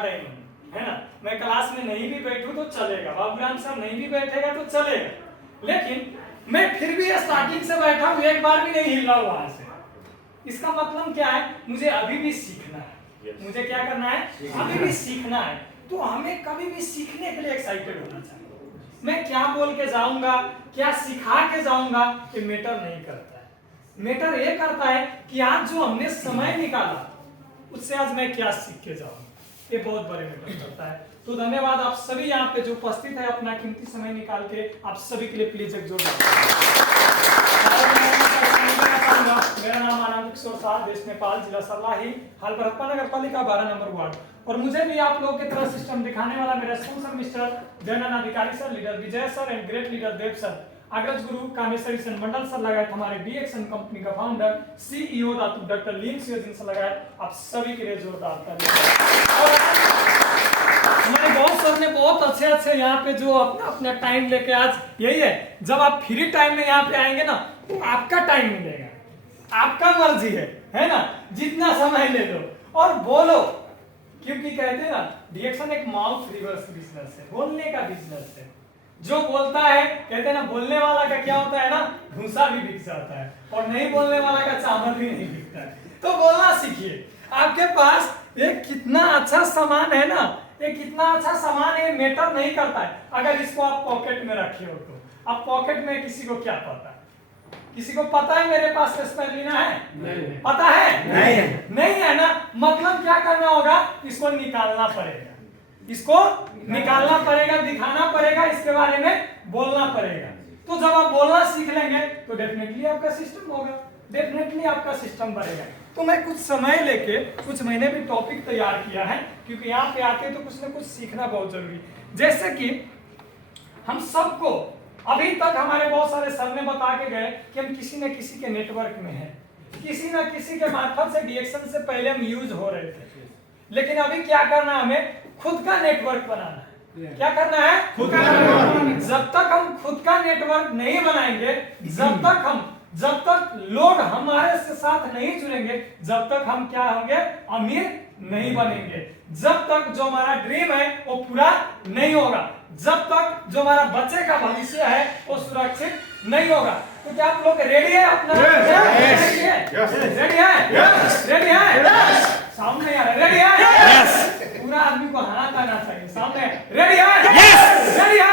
Start है ना। मैं क्लास में नहीं भी बैठूं तो चलेगा, बाबूराम सर नहीं भी बैठेगा तो चलेगा, लेकिन मैं फिर भी स्टार्टिंग से बैठा हूं, एक बार भी नहीं हिल रहा वहां से। इसका मतलब क्या है, मुझे अभी भी सीखना है। मुझे क्या करना है, अभी भी सीखना है। तो हमें कभी भी सीखने के लिए एक्साइटेड होना चाहिए। मैं क्या बोल के जाऊंगा, क्या सिखा के जाऊंगा, ये मैटर नहीं करता है। मैटर ये करता है कि आज जो हमने समय निकाला उससे आज मैं क्या सीख के जाऊंगा, ये बहुत बड़े मैटर करता है। तो धन्यवाद आप सभी यहाँ पे जो उपस्थित है, अपना कीमती समय निकाल के आप सभी के लिए प्लीज एक जोरदार। मेरा नाम आनंद किशोर साह, देश नेपाल, जिला सर्लाही, हाल भरतपुर नगर पालिका 12 नंबर वार्ड। और मुझे भी आप लोगों की तरह सिस्टम दिखाने वाला मेरा sponsor mister general Adhikari sir, leader Vijay sir and great leader Dev sir, अग्रज गुरु कामेश्वरी सन मंडल सर लगाए, हमारे डीएक्सन कंपनी का founder CEO doctor Lim Siow Jin sir लगाए, आप सभी के लिए जोरदार तालियां। हमारे बॉस सर ने बहुत अच्छे यहाँ पे जो अपना टाइम लेके, आज यही है, जब आप फ्री टाइम में यहाँ पे आएंगे ना तो आपका टाइम मिलेगा, आपका मर्जी है ना, जितना समय ले लो और बोलो, क्योंकि कहते हैं ना डीएक्शन एक माउथ रिवर्स बिजनेस है, बोलने का बिजनेस है। जो बोलता है, कहते हैं ना, बोलने वाला का क्या होता है ना, भूसा भी बिक जाता है, और नहीं बोलने वाला का चावल भी नहीं बिकता है। तो बोलना सीखिए। आपके पास एक कितना अच्छा सामान है ना, ये कितना अच्छा सामान है, मैटर नहीं करता है। अगर इसको आप पॉकेट में रखे हो तो अब पॉकेट में किसी को क्या पता, किसी को पता है मेरे पास स्पेरुलिना है? नहीं। पता है? नहीं है ना। मतलब क्या करना होगा, इसको निकालना पड़ेगा, इसको निकालना पड़ेगा, दिखाना पड़ेगा, इसके बारे में बोलना पड़ेगा। तो जब आप बोलना सीख लेंगे तो डेफिनेटली आपका सिस्टम होगा, डेफिनेटली आपका सिस्टम बढ़ेगा। तो मैं कुछ समय लेके, कुछ महीने भी टॉपिक तैयार किया है, क्योंकि यहाँ पे आके तो कुछ ना कुछ सीखना बहुत जरूरी। जैसे कि हम सबको अभी तक हमारे बहुत सारे सर ने बता के गए कि हम किसी न किसी के नेटवर्क में हैं, किसी न किसी के मार्फत से डीएक्शन से पहले हम यूज हो रहे थे। लेकिन अभी क्या करना है, हमें खुद का नेटवर्क बनाना है। क्या करना है? खुद का नेटवर्क। जब तक हम खुद का नेटवर्क नहीं बनाएंगे, जब तक लोग हमारे से साथ नहीं जुड़ेंगे, जब तक हम क्या होंगे, अमीर नहीं बनेंगे। जब तक जो हमारा ड्रीम है वो पूरा नहीं होगा, जब तक जो हमारा बच्चे का भविष्य है वो सुरक्षित नहीं होगा। तो क्या आप लोग रेडी है? अपना रेडी है? सामने यार रेडी है? पूरा आदमी को हाथ आना चाहिए। सामने रेडी है? रेडी है?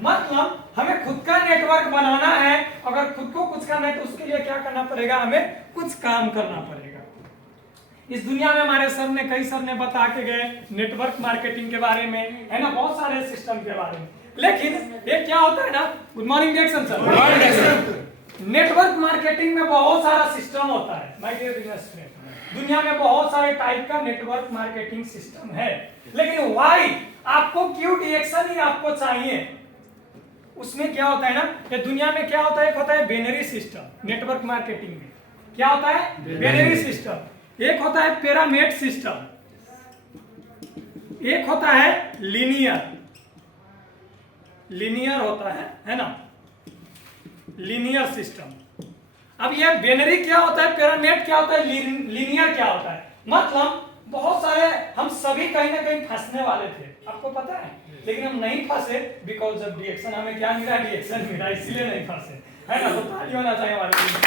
मतलब हमें खुद का नेटवर्क बनाना है। अगर खुद को कुछ करना है तो उसके लिए क्या करना पड़ेगा, हमें कुछ काम करना पड़ेगा। इस दुनिया में हमारे सर ने, कई सर ने बता के गए नेटवर्क मार्केटिंग के बारे में, है ना, बहुत सारे सिस्टम के बारे में। लेकिन ये क्या होता है ना, गुड मॉर्निंग डिएक्शन सर। नेटवर्क मार्केटिंग में बहुत सारा सिस्टम होता है माय डियर बिजनेस फ्रेंड। दुनिया में बहुत सारे टाइप का नेटवर्क मार्केटिंग सिस्टम है, लेकिन व्हाई आपको क्यों डीएक्शन ही आपको चाहिए? उसमें क्या होता है ना, ये दुनिया में क्या होता है, एक होता है बेनरी सिस्टम। नेटवर्क मार्केटिंग में क्या होता है? बेनरी सिस्टम। एक होता है पिरामिड सिस्टम, एक होता है लीनियर होता है ना, लीनियर सिस्टम। अब ये बेनरी क्या होता है, पिरामिड क्या होता है, लीनियर क्या होता है? मतलब बहुत सारे हम सभी कहीं ना कहीं फंसने वाले थे, आपको पता है, लेकिन हम नहीं फंसे बिकॉज ऑफ डीएक्शन। हमें क्या मिला? डीएक्शन मिला, इसलिए नहीं फंसे, है ना। तो ताली होना चाहिए हमारे सिस्टम।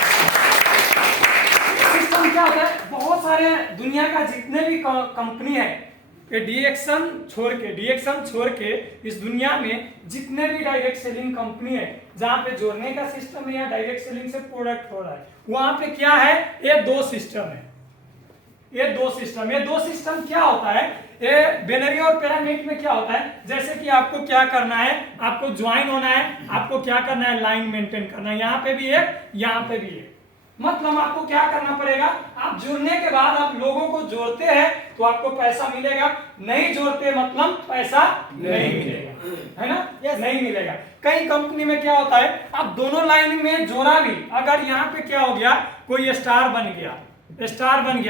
क्या होता है, बहुत सारे दुनिया का जितने भी कंपनी है, ये डीएक्शन छोड़ के इस दुनिया में जितने भी डायरेक्ट सेलिंग कंपनी है, जहां पे जोड़ने का सिस्टम है या डायरेक्ट सेलिंग से प्रोडक्ट हो रहा है, वहां पे क्या है, ये दो सिस्टम है। ये दो सिस्टम क्या होता है, ये बेनरी और पिरामिड में क्या होता है, जैसे कि आपको क्या करना है, आपको ज्वाइन होना है, आपको क्या करना है, लाइन मेंटेन करना है। यहाँ पे भी एक, यहाँ पे भी एक। मतलब आपको क्या करना पड़ेगा, आप जुड़ने के बाद आप लोगों को जोड़ते हैं तो आपको पैसा मिलेगा, नहीं जोड़ते मतलब पैसा नहीं मिलेगा, है ना। नहीं मिलेगा। कई कंपनी में क्या होता है, आप दोनों लाइन में जोड़ा भी, अगर यहाँ पे क्या हो गया, कोई स्टार बन गया,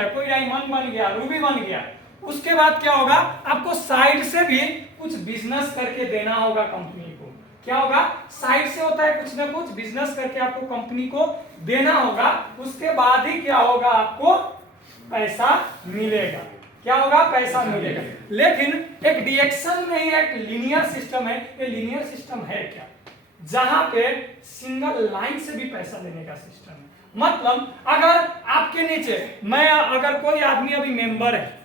कोई डायमंड बन गया, रूबी बन गया, उसके बाद क्या होगा, आपको साइड से भी कुछ बिजनेस करके देना होगा कंपनी को। क्या होगा, साइड से होता है कुछ ना कुछ बिजनेस करके आपको कंपनी को देना होगा, उसके बाद ही क्या होगा, आपको पैसा मिलेगा। क्या होगा, पैसा मिलेगा। लेकिन एक डीएक्शन में ही एक लीनियर सिस्टम है। ये लीनियर सिस्टम है क्या, जहां पे सिंगल लाइन से भी पैसा लेने का सिस्टम है। मतलब अगर आपके नीचे अगर कोई आदमी अभी मेंबर है,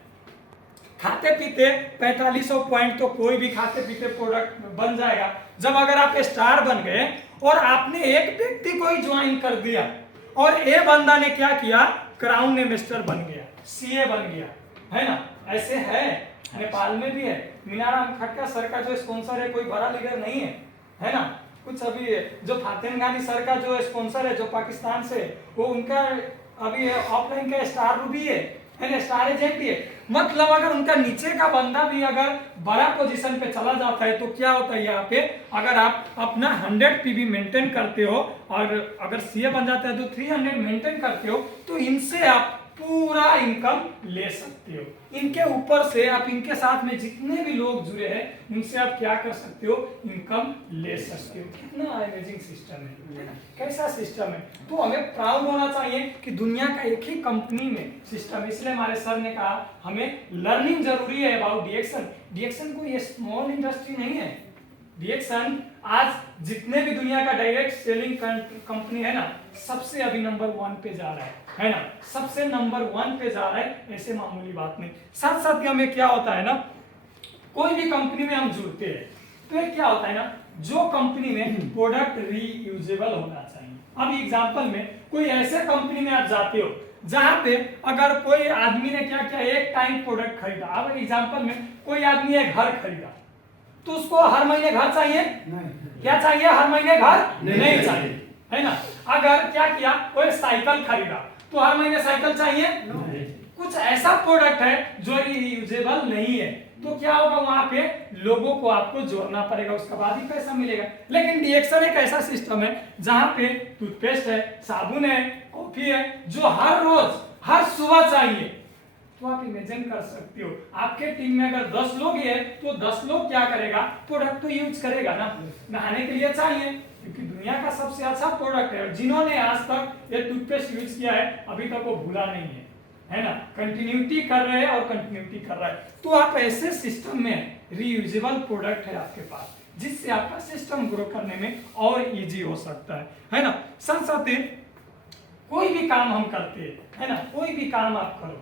खाते पीते 4500 पॉइंट तो कोई भी खाते पीते प्रोडक्ट बन जाएगा। जब अगर आप स्टार बन गए और आपने एक व्यक्ति को ही ज्वाइन कर दिया और ये बंदा ने क्या किया, क्राउन इन्वेस्टर बन गया, सीए बन गया, है ना, ऐसे है, नेपाल में भी है। मीनाराम खटका सर का जो स्पॉन्सर है कोई बड़ा लीडर नहीं है ना। कुछ अभी जो फातिन गानी सर का जो स्पॉन्सर है जो पाकिस्तान से, वो उनका अभी ऑफलाइन का स्टार रूबी है ना, स्टार एजेंट ही है। मतलब अगर उनका नीचे का बंदा भी अगर बड़ा पोजीशन पे चला जाता है तो क्या होता है, यहाँ पे अगर आप अपना 100 पीवी मेंटेन करते हो और अगर सीए बन जाता है तो 300 मेंटेन करते हो, तो इनसे आप पूरा इनकम ले सकते हो। इनके ऊपर से आप इनके साथ में जितने भी लोग जुड़े हैं उनसे आप क्या कर सकते हो, इनकम ले सकते हो। कितना अमेजिंग सिस्टम है, कैसा सिस्टम है। तो हमें प्राउड होना चाहिए कि दुनिया का एक ही कंपनी में सिस्टम। इसलिए हमारे सर ने कहा हमें लर्निंग जरूरी है अबाउट डीएक्शन। डीएक्शन कोई स्मॉल इंडस्ट्री नहीं है। डीएक्शन आज जितने भी दुनिया का डायरेक्ट सेलिंग कंपनी है ना, सबसे अभी नंबर 1 पे जा रहा है ना, सबसे नंबर 1 पे जा रहा है। ऐसे मामूली बात नहीं। साथ साथ ही हमें क्या होता है ना, कोई भी कंपनी में हम जुड़ते हैं तो ये क्या होता है ना, जो कंपनी में प्रोडक्ट रीयूजेबल होना चाहिए। अब एग्जांपल में कोई ऐसे कंपनी में आप जाते हो जहां पे अगर कोई आदमी ने क्या किया, एक टाइम प्रोडक्ट खरीदा। अब एग्जांपल में कोई आदमी एक घर खरीदा तो उसको हर महीने घर चाहिए नहीं। क्या चाहिए, हर महीने घर नहीं चाहिए, है ना। अगर क्या किया, कोई साइकिल खरीदा तो हर महीने साइकिल चाहिए नहीं। कुछ ऐसा प्रोडक्ट है जो रीयूजेबल नहीं है तो क्या होगा, वहां पे लोगों को आपको जोड़ना पड़ेगा, उसके बाद ही पैसा मिलेगा। लेकिन डीएक्शन एक ऐसा सिस्टम है जहां पे टूथपेस्ट है, साबुन है, कॉफी है, जो हर रोज हर सुबह चाहिए। तो आप इमेजिन कर सकते हो आपके टीम में अगर 10 लोग है तो 10 लोग क्या करेगा, प्रोडक्ट तो यूज करेगा ना। नहाने के लिए चाहिए क्योंकि दुनिया का सबसे अच्छा प्रोडक्ट है। जिन्होंने आज तक ये टूथपेस्ट यूज किया है अभी तक वो भूला नहीं है ना, कंटिन्यूटी कर रहे हैं और कंटिन्यूटी कर रहा है। तो आप ऐसे सिस्टम में रीयूजेबल प्रोडक्ट है आपके पास, जिससे आपका सिस्टम ग्रो करने में और इजी हो सकता है ना। साथ साथ कोई भी काम हम करते हैं, है ना, कोई भी काम आप करो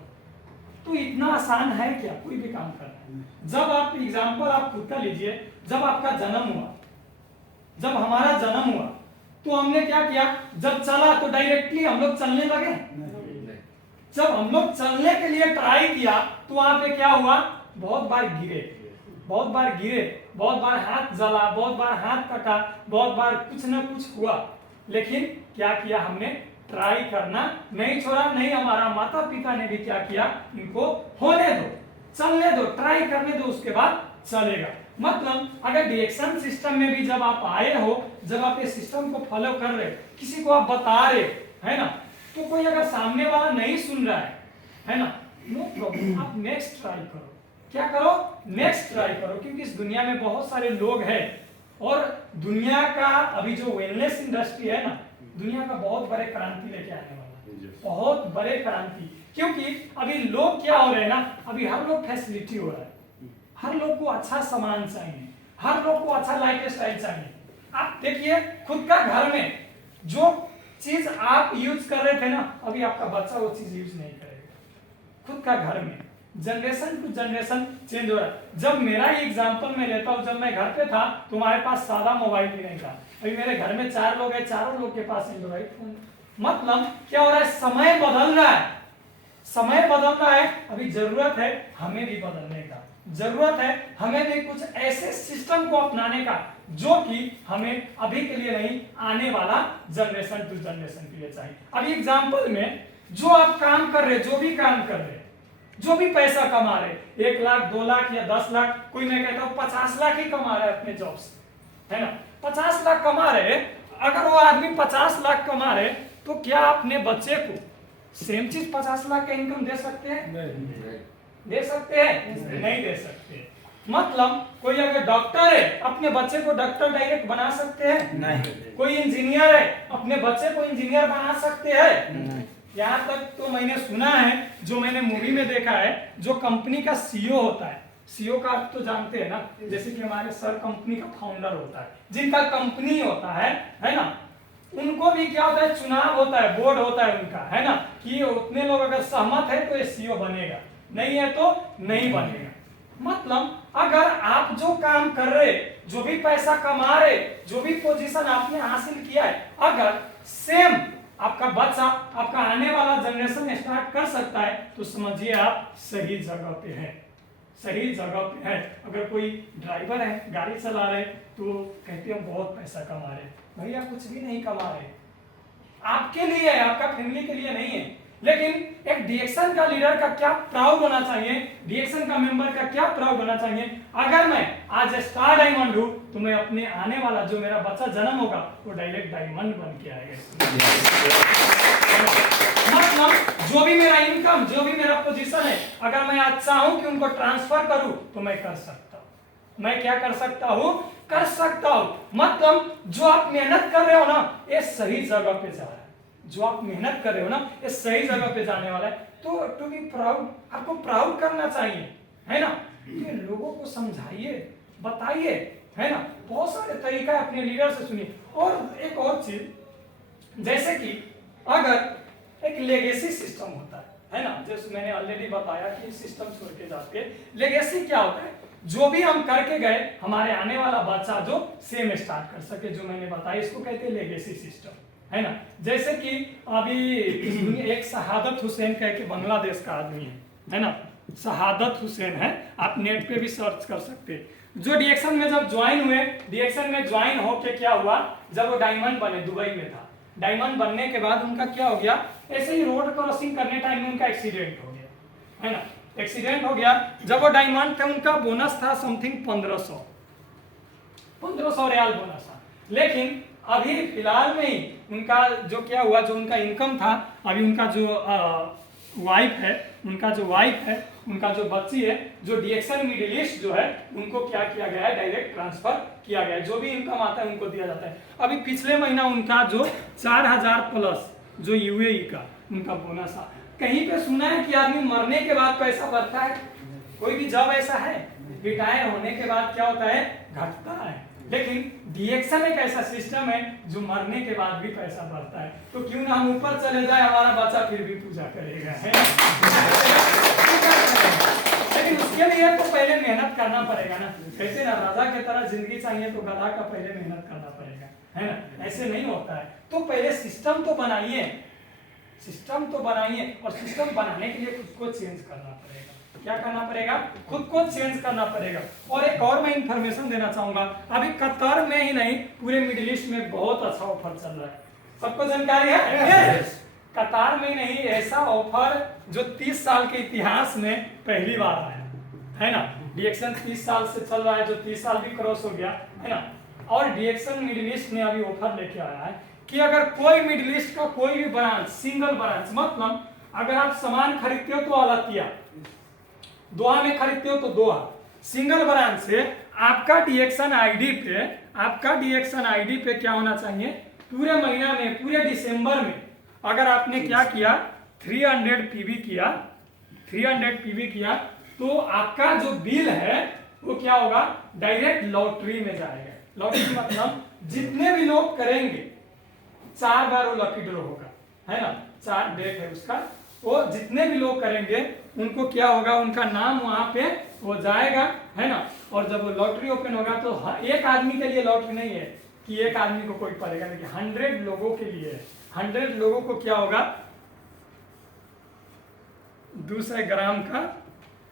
तो इतना आसान है क्या, कोई भी काम करना। जब आप एग्जांपल आप खुद का लीजिए, जब आपका जन्म हुआ, जब हमारा जन्म हुआ तो हमने क्या किया, जब चला तो डायरेक्टली हम लोग चलने लगे। जब हम लोग चलने के लिए ट्राई किया तो वहां पे क्या हुआ, बहुत बार गिरे, बहुत बार गिरे, बहुत बार हाथ जला, बहुत बार हाथ कटा, बहुत बार कुछ ना कुछ हुआ। लेकिन क्या किया, हमने ट्राई करना नहीं छोड़ा। नहीं, हमारा माता पिता ने भी क्या किया, इनको होने दो, चलने दो, ट्राई करने दो, उसके बाद चलेगा। मतलब अगर डीएक्शन सिस्टम में भी जब आप आए हो, जब आप इस सिस्टम को फॉलो कर रहे, किसी को आप बता रहे, है ना, तो कोई अगर सामने वाला नहीं सुन रहा है ना, नो प्रॉब्लम, आप नेक्स्ट ट्राई करो। क्या करो, नेक्स्ट ट्राई करो, क्योंकि इस दुनिया में बहुत सारे लोग हैं और दुनिया का अभी जो वेलनेस इंडस्ट्री है ना, दुनिया का बहुत बड़े क्रांति लेके आने वाला है, बहुत बड़े क्रांति। क्योंकि अभी लोग क्या हो रहे हैं ना, अभी हर लोग फैसिलिटी हो रहा है, हर लोग को अच्छा सामान चाहिए, हर लोग को अच्छा लाइफ स्टाइल चाहिए। आप देखिए खुद का घर में जो चीज आप यूज कर रहे थे ना, अभी आपका बच्चा वो चीज यूज नहीं करेगा। खुद का घर में जनरेशन टू जनरेशन चेंज हो रहा है। जब मेरा ही एग्जांपल मैं लेता हूं, जब मैं घर पे था तो हमारे पास सादा मोबाइल भी नहीं था। अभी मेरे घर में 4 लोग हैं, चारों लोग के पास एंड्रॉइड फोन। मतलब क्या हो रहा है, समय बदल रहा है, समय बदल रहा है। अभी जरूरत है हमें भी बदलने का, जरूरत है हमें भी कुछ ऐसे सिस्टम को अपनाने का जो कि हमें अभी के लिए नहीं, आने वाला जनरेशन टू जनरेशन के लिए चाहिए। अभी एग्जांपल में जो आप काम कर रहे, जो भी काम कर रहे, जो भी पैसा कमा रहे, 1 लाख 2 लाख या 10 लाख, कोई मैं कहता हूं 50 लाख ही कमा रहा है अपने जॉब से, है ना, 50 लाख कमा रहे। अगर वो आदमी 50 लाख कमा रहे तो क्या अपने बच्चे को सेम चीज 50 लाख का इनकम दे सकते हैं? नहीं। दे सकते हैं? नहीं दे सकते। मतलब कोई अगर डॉक्टर है, अपने बच्चे को डॉक्टर डायरेक्ट बना सकते हैं? नहीं। कोई इंजीनियर है, अपने बच्चे को इंजीनियर बना सकते हैं? नहीं। यहाँ तक तो मैंने सुना है, जो मैंने मूवी में देखा है, जो कंपनी का सीईओ होता है, सीईओ का आप तो जानते हैं ना, जैसे कि हमारे सर कंपनी का फाउंडर होता है, जिनका कंपनी होता है ना, उनको भी क्या होता है, चुनाव होता है, बोर्ड होता है उनका, है ना, कि उतने लोग अगर सहमत है तो ये सीईओ बनेगा, नहीं है तो नहीं बनेगा। मतलब अगर आप जो काम कर रहे, जो भी पैसा कमा रहे, जो भी पोजीशन आपने हासिल किया है, अगर सेम आपका बच्चा, आपका आने वाला जनरेशन स्टार्ट कर सकता है, तो समझिए आप सही जगह पे हैं, सही जगह पे है। अगर कोई ड्राइवर है, गाड़ी चला रहे, तो कहते हैं बहुत पैसा कमा रहे, भैया कुछ भी नहीं कमा रहे, आपके लिए है, आपका फैमिली के लिए नहीं है। लेकिन एक डीएक्शन का लीडर का क्या प्राउड होना चाहिए, डीएक्शन का मेंबर का क्या प्राउड होना चाहिए, अगर मैं आज स्टार डायमंड हूं, तो मैं अपने आने वाला जो मेरा बच्चा जन्म होगा, वो डायरेक्ट डायमंड बन के आएगा। मतलब जो भी मेरा इनकम, जो भी मेरा पोजीशन है, अगर मैं आज चाहूं कि उनको ट्रांसफर करूं, तो मैं कर सकता हूं। मैं क्या कर सकता हूं, कर सकता हूं। मतलब जो आप मेहनत कर रहे हो ना, ये सही जगह पे जा रहा है, जो आप मेहनत कर रहे हो ना, ये सही जगह पे जाने वाला है। तो टू बी प्राउड, आपको प्राउड करना चाहिए, है ना। ये लोगों को समझाइए, बताइए, है ना, बहुत सारे तरीका है, अपने लीडर से सुनिए। और एक और चीज, जैसे कि अगर एक लेगेसी सिस्टम होता है ना, जैसे मैंने ऑलरेडी बताया कि सिस्टम छोड़ के जाते हैं। लेगेसी क्या होता है, जो भी हम करके गए, हमारे आने वाला बच्चा जो सेम स्टार्ट कर सके, जो मैंने बताया, इसको कहते हैं लेगेसी सिस्टम, है ना। जैसे कि अभी एक शहादत हुसैन कह के बांग्लादेश का आदमी है ना, शहादत हुसैन है, आप नेट पे भी सर्च कर सकते हैं। जो डीएक्शन में जब ज्वाइन हुए, डीएक्शन में ज्वाइन होके क्या हुआ, जब वो डायमंड बने, दुबई में था, डायमंड बनने के बाद उनका क्या हो गया, ऐसे ही रोड क्रॉसिंग करने टाइम में उनका एक्सीडेंट हो गया, है ना, एक्सीडेंट हो गया। जब वो डायमंड थे, उनका बोनस था समथिंग 1500 रियाल बोनस था। लेकिन अभी फिलहाल में ही उनका जो क्या हुआ, जो उनका इनकम था, अभी उनका जो वाइफ है, उनका जो बच्ची है, जो डीएक्शन मिडिल ईस्ट जो है, उनको क्या किया गया है, डायरेक्ट ट्रांसफर किया गया है। जो भी इनकम आता है उनको दिया जाता है। अभी पिछले महीना उनका जो 4000 प्लस जो यूएई का उनका बोनस था। कहीं पे सुना है कि आदमी मरने के बाद पैसा बढ़ता है? कोई भी जॉब ऐसा है? रिटायर होने के बाद क्या होता है, घटता है। लेकिन डीएक्शन एक ऐसा सिस्टम है जो मरने के बाद भी पैसा बढ़ता है। तो क्यों ना हम ऊपर चले जाए, हमारा बच्चा फिर भी पूजा करेगा, है। लेकिन उसके लिए तो पहले मेहनत करना पड़ेगा ना। कहते ना, राजा की तरह जिंदगी चाहिए तो गधा का पहले मेहनत करना पड़ेगा, है ना। ऐसे नहीं होता है। तो पहले सिस्टम तो बनाइए, सिस्टम तो बनाइए, और सिस्टम बनाने के लिए खुद को चेंज करना पड़ेगा। क्या करना पड़ेगा, खुद को चेंज करना पड़ेगा। और एक और मैं इंफॉर्मेशन देना चाहूंगा, अभी कतर में ही नहीं, पूरे मिडिल ईस्ट में बहुत अच्छा ऑफर चल रहा है, सबको जानकारी है। कतार में नहीं, ऐसा ऑफर जो 30 साल के इतिहास में पहली बार आया, है ना। डीएक्शन 30 साल से चल रहा है, जो 30 साल भी क्रॉस हो गया, है ना। और डीएक्शन मिडिल ईस्ट ने अभी ऑफर लेके आया है कि अगर कोई मिडिल ईस्ट का कोई भी ब्रांच, सिंगल ब्रांच, मतलब अगर आप सामान खरीदते हो तो अलातिया, दोहा में खरीदते हो तो दोहा, सिंगल ब्रांच से आपका डीएक्शन आईडी पे क्या होना चाहिए, पूरे महीना में, पूरे दिसंबर में अगर आपने क्या किया, 300 पीवी किया, तो आपका जो बिल है वो क्या होगा, डायरेक्ट लॉटरी में जाएगा। लॉटरी मतलब जितने भी लोग करेंगे, 4 बार वो लकी ड्रॉ होगा, है ना, 4 डेट है उसका। वो जितने भी लोग करेंगे उनको क्या होगा, उनका नाम वहां पे हो जाएगा, है ना। और जब वो लॉटरी ओपन होगा तो एक आदमी के लिए लॉटरी नहीं है कि एक आदमी को कोई पड़ेगा, लेकिन 100 लोगों के लिए, 100 लोगों को क्या होगा, 200 ग्राम का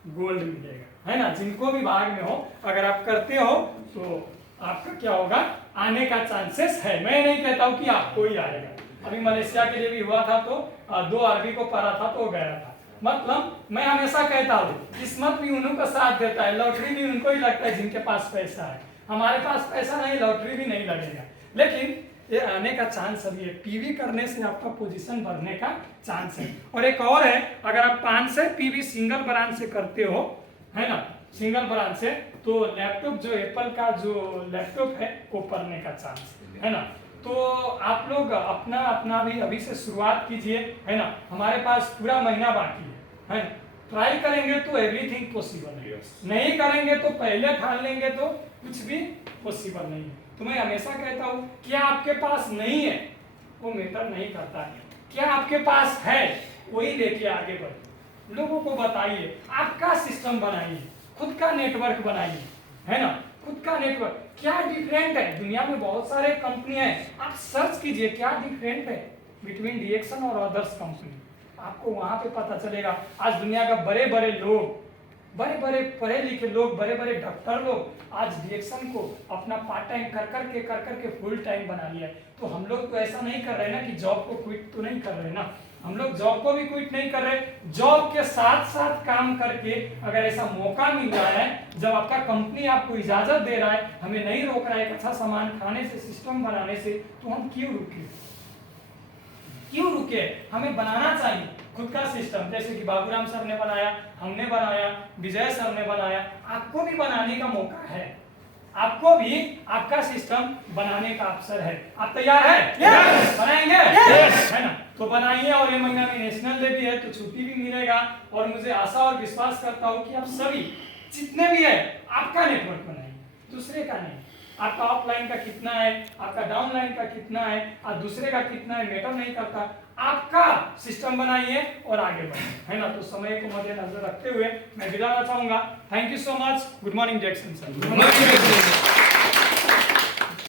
गोल्ड मिलेगा, है ना। जिनको भी भाग में हो, अगर आप करते हो तो आपका क्या होगा, आने का चांसेस है। मैं नहीं कहता हूं कि आपको ही आएगा। अभी मलेशिया के लिए भी हुआ था, तो 2 अरबी को पड़ा था तो गया था। मतलब मैं हमेशा कहता हूँ, किस्मत भी उन्हीं का साथ देता है, लॉटरी भी उनको ही लगता है जिनके पास पैसा है। हमारे पास पैसा नहीं, लॉटरी भी नहीं लगेगा, लेकिन ये आने का चांस अभी है। पीवी करने से आपका पोजीशन बढ़ने का चांस है। और एक और है, अगर आप 500 पीवी सिंगल ब्रांच से करते हो, है ना, सिंगल ब्रांच से, तो लैपटॉप जो एप्पल का जो लैपटॉप है वो पढ़ने का चांस है ना। तो आप लोग अपना अपना भी अभी से शुरुआत कीजिए, है ना। हमारे पास पूरा महीना बाकी है। ट्राई करेंगे तो एवरीथिंग पॉसिबल है, नहीं करेंगे तो पहले ठान लेंगे तो कुछ भी पॉसिबल नहीं है। तो मैं हमेशा कहता हूँ क्या आपके पास नहीं है वो मैटर नहीं करता है, क्या आपके पास है वही लेके आगे बढ़िए, लोगों को बताइए, आपका सिस्टम बनाइए, खुद का नेटवर्क बनाइए, है ना। खुद का नेटवर्क क्या डिफरेंट है, दुनिया में बहुत सारे कंपनियां हैं, आप सर्च कीजिए क्या डिफरेंट है बिटवीन डीएक्सन और अदर्स कंपनी, आपको वहां पे पता चलेगा। आज दुनिया का बड़े बड़े लोग, बड़े बड़े पढ़े लिखे लोग, बड़े बड़े डॉक्टर लोग आज डीएक्सन को अपना पार्ट टाइम कर करके फुल टाइम बना लिया है। तो हम लोग तो ऐसा नहीं कर रहे ना कि जॉब को क्विट तो नहीं कर रहे ना, हम लोग जॉब को भी क्विट नहीं कर रहे, जॉब के साथ साथ काम करके अगर ऐसा मौका मिल रहा है, जब आपका कंपनी आपको इजाजत दे रहा है, हमें नहीं रोक रहा है एक अच्छा सामान खाने से, सिस्टम बनाने से, तो हम क्यों रुके, क्यों रुके। हमें बनाना चाहिए खुद का सिस्टम, जैसे कि बाबूराम सर ने बनाया, हमने बनाया, विजय सर ने बनाया, आपको भी बनाने का मौका है, आपको भी आपका सिस्टम बनाने का अवसर है। आप तैयार हैं? yes! बनाएंगे? yes! है ना। तो बनाइए, और ये महीना में नेशनल डे भी है तो छुट्टी भी मिलेगा, और मुझे आशा और विश्वास करता हूँ कि आप सभी जितने भी है आपका नेटवर्क बनाइए, दूसरे का नहीं। आपका ऑफलाइन का कितना है, आपका डाउनलाइन का कितना है, और दूसरे का कितना है मैटर नहीं करता, आपका सिस्टम बनाइए और आगे बढ़िए, है ना। तो समय को मद्देनजर रखते हुए मैं विदा लेना चाहूंगा। Thank you so much. Good morning Jackson sir.